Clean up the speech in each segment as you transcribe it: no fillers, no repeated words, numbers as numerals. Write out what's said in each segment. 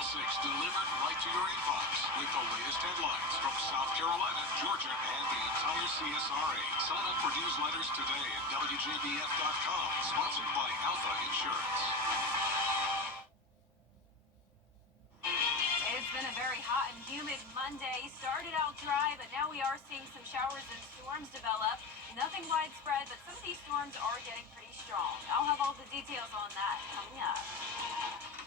Channel 6 delivered right to your inbox with the latest headlines from South Carolina, Georgia, and the entire CSRA. Sign up for newsletters today at WJBF.com. Sponsored by Alpha Insurance. It's been a very hot and humid Monday. Started out dry, but now we are seeing some showers and storms develop. Nothing widespread, but some of these storms are getting pretty strong. I'll have all the details on that coming up.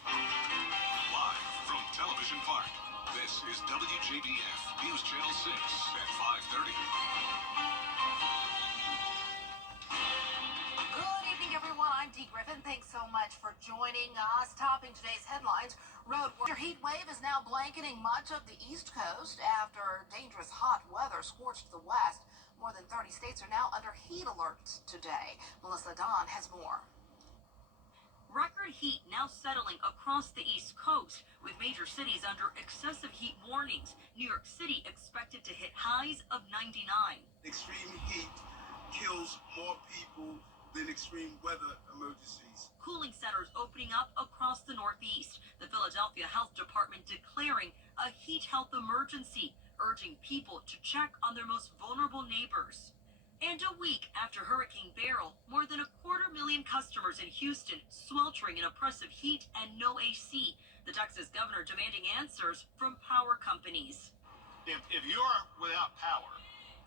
Live from Television Park, this is WJBF News Channel 6 at 5:30. Good evening, everyone. I'm Dee Griffin. Thanks so much for joining us. Topping today's headlines, road heat wave is now blanketing much of the East Coast after dangerous hot weather scorched the West. More than 30 states are now under heat alerts today. Melissa Don has more. Record heat now settling across the East Coast, with major cities under excessive heat warnings. New York City expected to hit highs of 99. Extreme heat kills more people than extreme weather emergencies. Cooling centers opening up across the Northeast. The Philadelphia Health Department declaring a heat health emergency, urging people to check on their most vulnerable neighbors. And a week after Hurricane Beryl, more than 250,000 customers in Houston sweltering in oppressive heat and no AC. The Texas governor demanding answers from power companies. If you're without power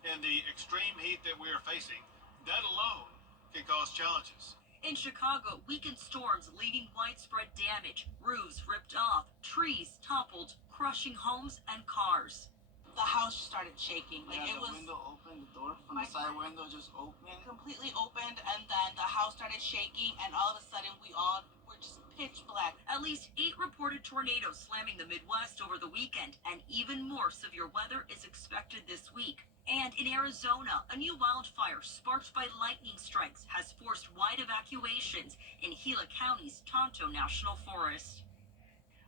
in the extreme heat that we are facing, that alone can cause challenges. In Chicago, weekend storms leading widespread damage. Roofs ripped off, trees toppled, crushing homes and cars. The house started shaking. It was window open, the door from the side window just opened. Completely opened, and then the house started shaking, and all of a sudden we all were just pitch black. At least 8 reported tornadoes slamming the Midwest over the weekend, and even more severe weather is expected this week. And in Arizona, a new wildfire sparked by lightning strikes has forced wide evacuations in Gila County's Tonto National Forest.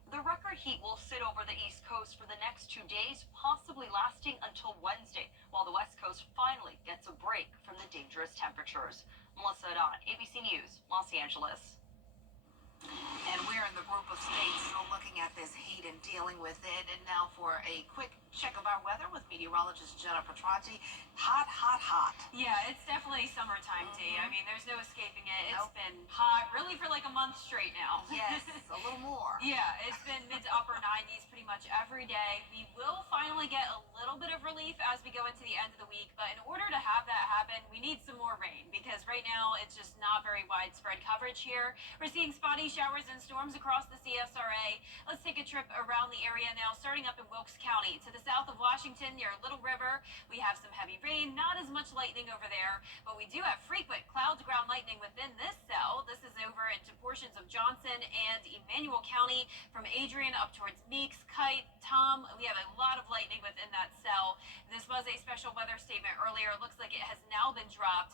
The record heat will sit over the East Coast for the next 2 days, possibly lasting until Wednesday, while the West Coast finally gets a break from the dangerous temperatures. Melissa Don, ABC News, Los Angeles. And we're in the group of states still looking at this heat and dealing with it. And now for a quick check of our weather with meteorologist Jenna Petracci. Hot, hot, hot. Yeah, it's definitely summertime, Dee. I mean, there's no escaping it. It's been hot really for like a month straight now. Yes, a little more. Yeah, it's been mid to upper 90s pretty much every day. We will finally get a little bit of relief as we go into the end of the week, but in order to have that happen, we need some more rain because right now it's just not very widespread coverage here. We're seeing spotty showers and storms across the CSRA. Let's take a trip around the area now, starting up in Wilkes County. To the south of Washington near Little River, we have some heavy rain, not as much lightning over there, but we do have frequent cloud-to-ground lightning within this cell. This is over into portions of Johnson and Emmanuel County, from Adrian up towards Meeks, Kite, Tom. We have a lot of lightning within that cell. This was a special weather statement earlier. It looks like it has now been dropped.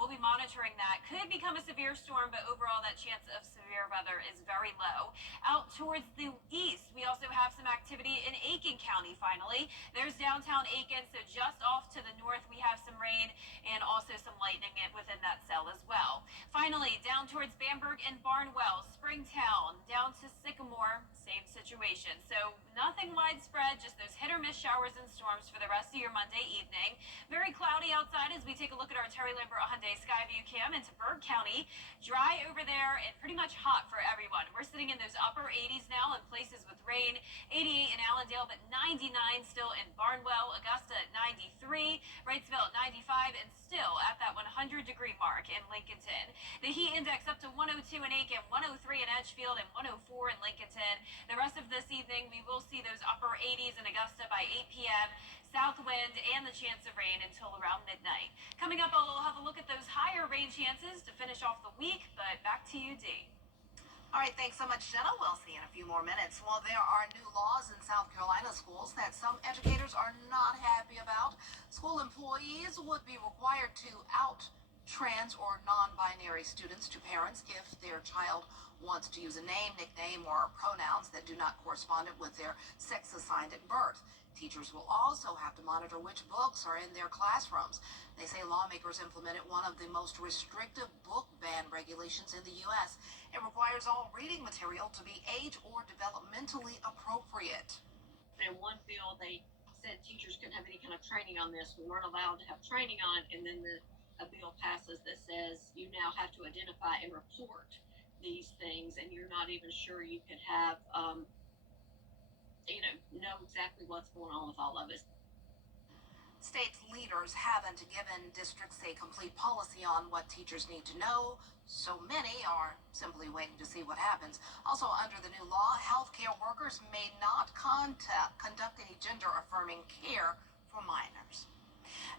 We'll be monitoring that. Could become a severe storm, but overall that chance of severe weather is very low. Out towards the east, we also have some activity in Aiken County finally. There's downtown Aiken, so just off to the north we have some rain and also some lightning within that cell as well. Finally, down towards Bamberg and Barnwell, Springtown, down to Sycamore, same situation. So nothing widespread, just those hit or miss showers and storms for the rest of your Monday evening. Very cloudy outside as we take a look at our Terry Lambert Hyundai Skyview cam into Berg County. Dry over there and pretty much hot for everyone. We're sitting in those upper 80s now in places with rain. 88 in Allendale, but 99 still in Barnwell. Augusta at 93, Wrightsville at 95, and still at that 100-degree mark in Lincolnton. The heat index up to 102 in Aiken, 103 in Edgefield, and 104 in Lincolnton. The rest of this evening, we will see those upper 80s in Augusta by 8 p.m., south wind, and the chance of rain until around midnight. Coming up, I'll have a look at those higher rain chances to finish off the week, but back to you, Dee. All right, thanks so much, Jenna. We'll see you in a few more minutes. Well, there are new laws in South Carolina schools that some educators are not happy about. School employees would be required to out trans or non-binary students to parents if their child wants to use a name, nickname, or pronouns that do not correspond with their sex assigned at birth. Teachers will also have to monitor which books are in their classrooms. They say lawmakers implemented one of the most restrictive book ban regulations in the U.S. It requires all reading material to be age or developmentally appropriate. In one bill, they said teachers couldn't have any kind of training on this. We weren't allowed to have training on it, and then a bill passes that says you now have to identify and report these things, and you're not even sure you could have know exactly what's going on with all of it. State leaders haven't given districts a complete policy on what teachers need to know, so many are simply waiting to see what happens. Also, under the new law, healthcare workers may not conduct any gender-affirming care for minors.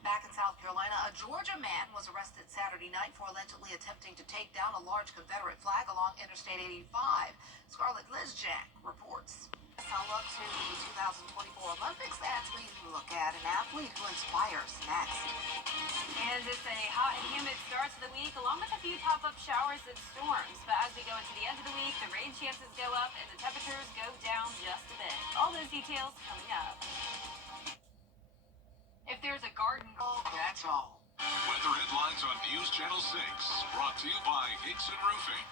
Back in South Carolina, a Georgia man was arrested Saturday night for allegedly attempting to take down a large Confederate flag along Interstate 85. Scarlett Lizjack reports. A look to the 2024 Olympics as we look at an athlete who inspires next. And it's a hot and humid start to the week, along with a few pop-up showers and storms. But as we go into the end of the week, the rain chances go up and the temperatures go down just a bit. All those details coming up. If there's a garden... Oh, that's all. Weather headlines on News Channel 6, brought to you by Hickson Roofing.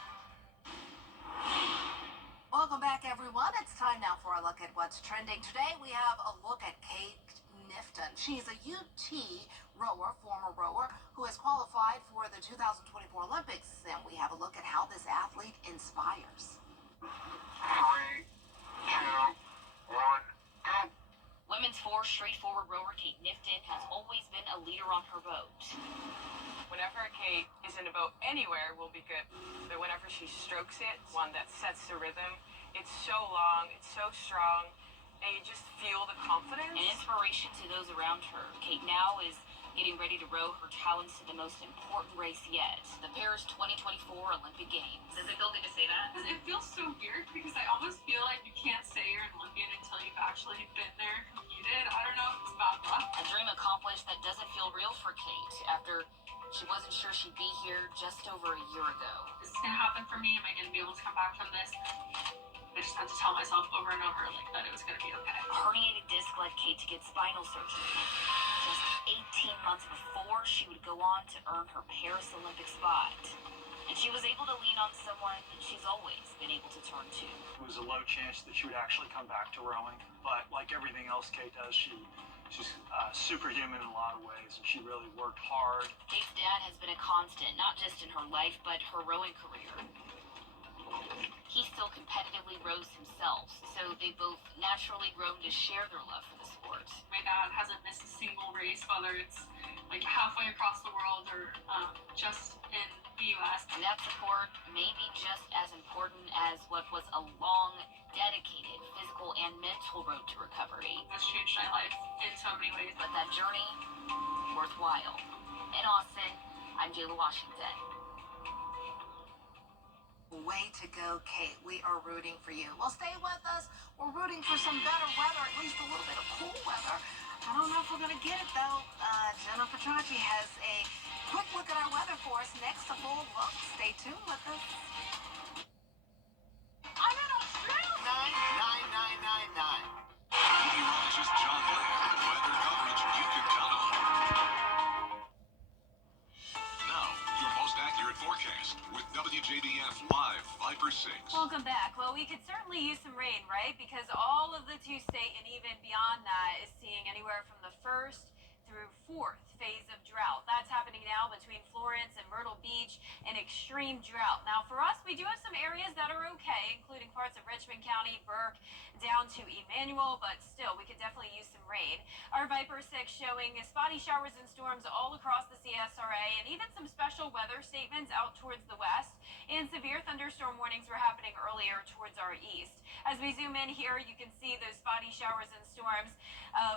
Welcome back, everyone. It's time now for a look at what's trending. Today, we have a look at Kate Nifton. She's a UT rower, former rower, who has qualified for the 2024 Olympics. And we have a look at how this athlete inspires. 3, 2, 1, go. Women's 4 straightforward rower Kate Nifton has always been a leader on her boat. Whenever Kate is in a boat anywhere will be good, but whenever she strokes it, one that sets the rhythm, it's so long, it's so strong, and you just feel the confidence. An inspiration to those around her, Kate now is getting ready to row her talents to the most important race yet, the Paris 2024 Olympic Games. Does it feel good to say that? It feels so weird because I almost feel like you can't say you're an Olympian until you've actually been there, competed. I don't know if it's bad luck. A dream accomplished that doesn't feel real for Kate after she wasn't sure she'd be here just over a year ago. This is going to happen for me. Am I going to be able to come back from this? I just had to tell myself over and over that it was going to be okay. A herniated disc led Kate to get spinal surgery. Just 18 months before she would go on to earn her Paris Olympic spot. And she was able to lean on someone she's always been able to turn to. It was a low chance that she would actually come back to rowing, but like everything else Kate does, she's superhuman in a lot of ways, and she really worked hard. Kate's dad has been a constant, not just in her life, but her rowing career. He still competitively rows himself, so they both naturally grown to share their love for the sport. My dad hasn't missed a single race, whether it's like halfway across the world or just in the U.S. And that support may be just as important as what was a long, dedicated physical and mental road to recovery. It's changed my life in so many ways. But that journey, worthwhile. In Austin, I'm Jayla Washington. Way to go, Kate. We are rooting for you. Well, stay with us. We're rooting for some better weather, at least a little bit of cool weather. I don't know if we're going to get it, though. Jennifer Traci has a quick look at our weather for us next to Full Look. Stay tuned with us. I'm in Australia! 99999. Meteorologist John Blair, weather coverage you can count on. Now, your most accurate forecast with WJBF Live 5/6. Welcome back. Well, we could certainly use some rain, right? Because all of the two-state and even beyond that is seeing anywhere from the first through fourth phase of drought. That's happening now between Florence and Myrtle Beach, an extreme drought. Now, for us, we do have some areas that are okay, including parts of Richmond County, Burke, down to Emmanuel, but still, we could definitely use some rain. Our Viper 6 showing spotty showers and storms all across the CSRA, and even some special weather statements out towards the west. And severe thunderstorm warnings were happening earlier towards our east. As we zoom in here, you can see those spotty showers and storms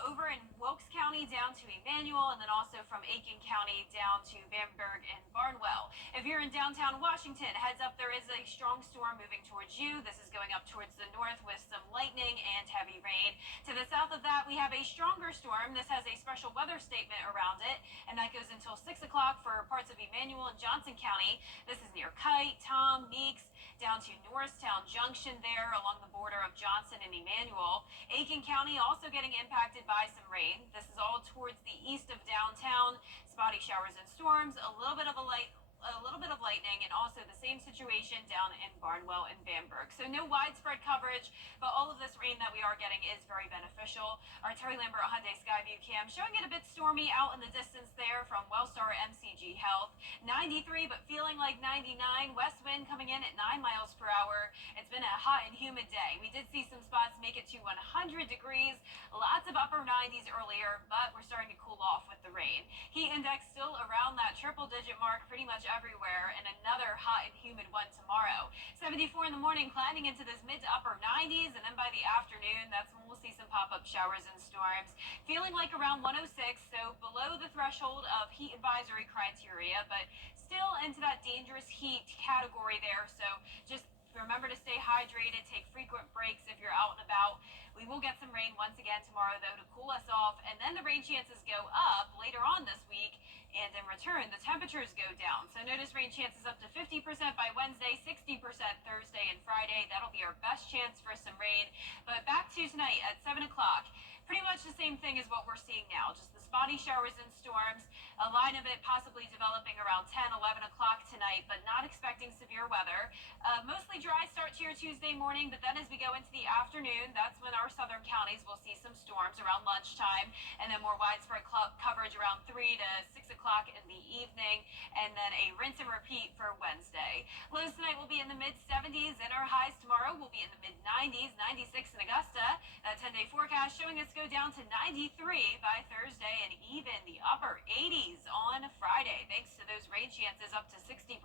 over in Wilkes County down to Emmanuel, and then also from Aiken County down to Bamberg and Barnwell. If you're in downtown Washington, heads up, there is a strong storm moving towards you. This is going up towards the north with some lightning and heavy rain. To the south of that, we have a stronger storm. This has a special weather statement around it, and that goes until 6 o'clock for parts of Emmanuel and Johnson County. This is near Kite, Tom, Meeks, down to Norristown Junction there along the border of Johnson and Emmanuel. Aiken County also getting impacted by some rain. This is all towards the east of downtown. Spotty showers and storms, a little bit of lightning, and also the same situation down in Barnwell and Bamberg. So no widespread coverage, but all of this rain that we are getting is very beneficial. Our Terry Lambert Hyundai Skyview cam showing it a bit stormy out in the distance there from Wellstar MCG Health. 93, but feeling like 99. West wind coming in at 9 miles per hour. It's been a hot and humid day. We did see some spots make it to 100 degrees. Lots of upper 90s earlier, but we're starting to cool off with the rain. Heat index still around that triple-digit mark pretty much everywhere, and another hot and humid one tomorrow. 74 in the morning, climbing into those mid to upper 90s, and then by the afternoon, that's when we'll see some pop-up showers and storms. Feeling like around 106, so below the threshold of heat advisory criteria, but still into that dangerous heat category there. So just remember to stay hydrated, take frequent breaks if you're out and about. We will get some rain once again tomorrow, though, to cool us off, and then the rain chances go up later on this week, and in return, the temperatures go down. So notice rain chances up to 50% by Wednesday, 60% Thursday and Friday. That'll be our best chance for some rain. But back to tonight at 7 o'clock. Pretty much the same thing as what we're seeing now, just the spotty showers and storms, a line of it possibly developing around 10, 11 o'clock tonight, but not expecting severe weather. Mostly dry start to your Tuesday morning, but then as we go into the afternoon, that's when our southern counties will see some storms around lunchtime, and then more widespread coverage around 3 to 6 o'clock in the evening, and then a rinse and repeat for Wednesday. Lows tonight will be in the mid-70s, and our highs tomorrow will be in the mid-90s, 96 in Augusta. That 10-day forecast showing us go down to 93 by Thursday, and even the upper 80s on Friday, thanks to those rain chances up to 60%.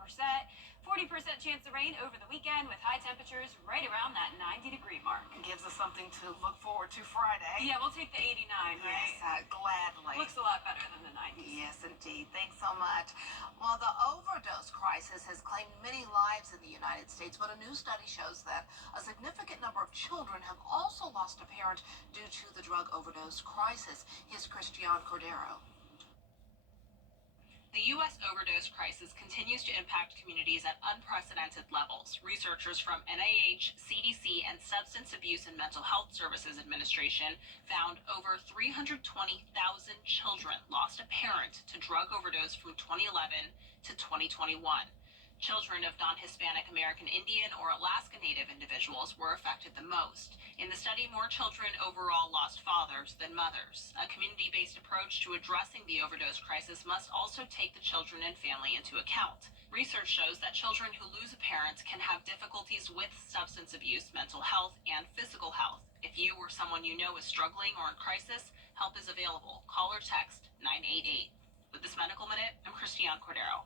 40% chance of rain over the weekend with high temperatures right around that 90-degree mark. Gives us something to look forward to Friday. Yeah, we'll take the 89, right? Yes, gladly. Looks a lot better than the 90s. Yes, indeed. Thanks so much. Well, the overdose crisis has claimed many lives in the United States, but a new study shows that a significant number of children have also lost a parent due to the drug overdose crisis. Here's Christian Cordero. The U.S. overdose crisis continues to impact communities at unprecedented levels. Researchers from NIH, CDC, and Substance Abuse and Mental Health Services Administration found over 320,000 children lost a parent to drug overdose from 2011 to 2021. Children of non-Hispanic American Indian or Alaska Native individuals were affected the most. In the study, more children overall lost fathers than mothers. A community-based approach to addressing the overdose crisis must also take the children and family into account. Research shows that children who lose a parent can have difficulties with substance abuse, mental health, and physical health. If you or someone you know is struggling or in crisis, help is available. Call or text 988. With this Medical Minute, I'm Christian Cordero.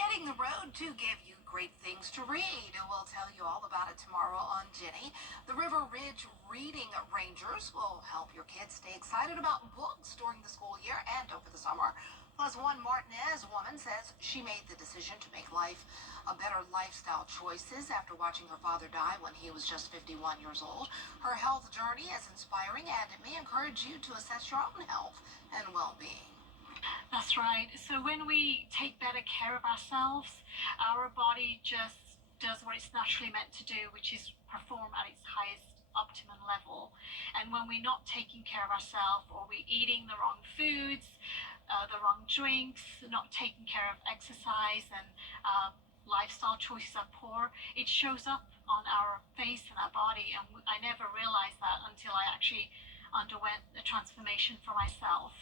Hitting the road to give you great things to read. We'll tell you all about it tomorrow on Jenny. The River Ridge Reading Rangers will help your kids stay excited about books during the school year and over the summer. Plus, one Martinez woman says she made the decision to make life a better lifestyle choices after watching her father die when he was just 51 years old. Her health journey is inspiring, and it may encourage you to assess your own health and well-being. That's right. So when we take better care of ourselves, our body just does what it's naturally meant to do, which is perform at its highest optimum level. And when we're not taking care of ourselves, or we're eating the wrong foods, the wrong drinks, not taking care of exercise, and lifestyle choices are poor, it shows up on our face and our body. And I never realized that until I actually underwent a transformation for myself.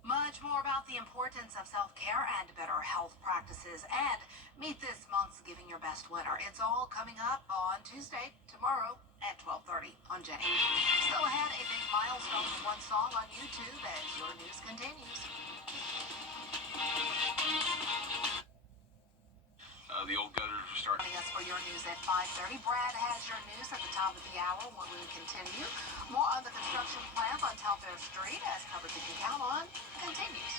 Much more about the importance of self-care and better health practices. And meet this month's Giving Your Best winner. It's all coming up on Tuesday, tomorrow at 12:30 on Jenny. Still ahead, a big milestone with one song on YouTube as your news continues. The old gutters are starting. Joining us for your news at 5:30. Brad has your news at the top of the hour when we continue. More on the construction plans on Telfair Street, as coverage you can count on, continues.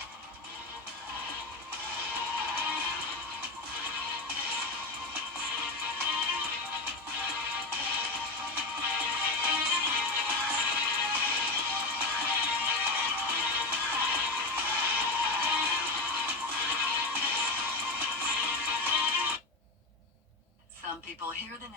Some people hear the